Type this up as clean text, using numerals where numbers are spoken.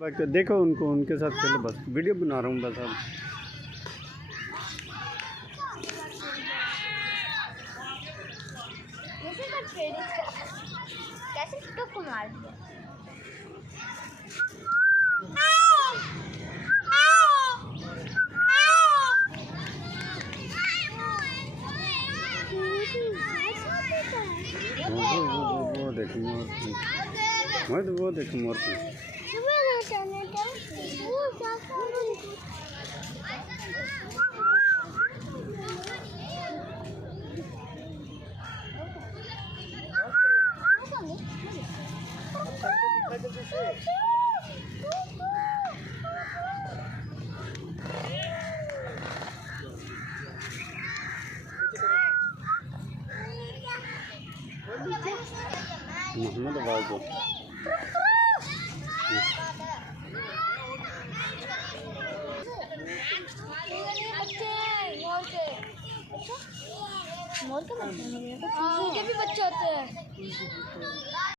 बाकी देखो उनको, उनके साथ खेलो, बस वीडियो बना रहा हूँ बस अब। कैसे टुक मार दिया। वो देखो मोर, वो देखो मोर। मोहम्मद आवाज दो। मोर के बच्चे भी बच्चे होते हैं।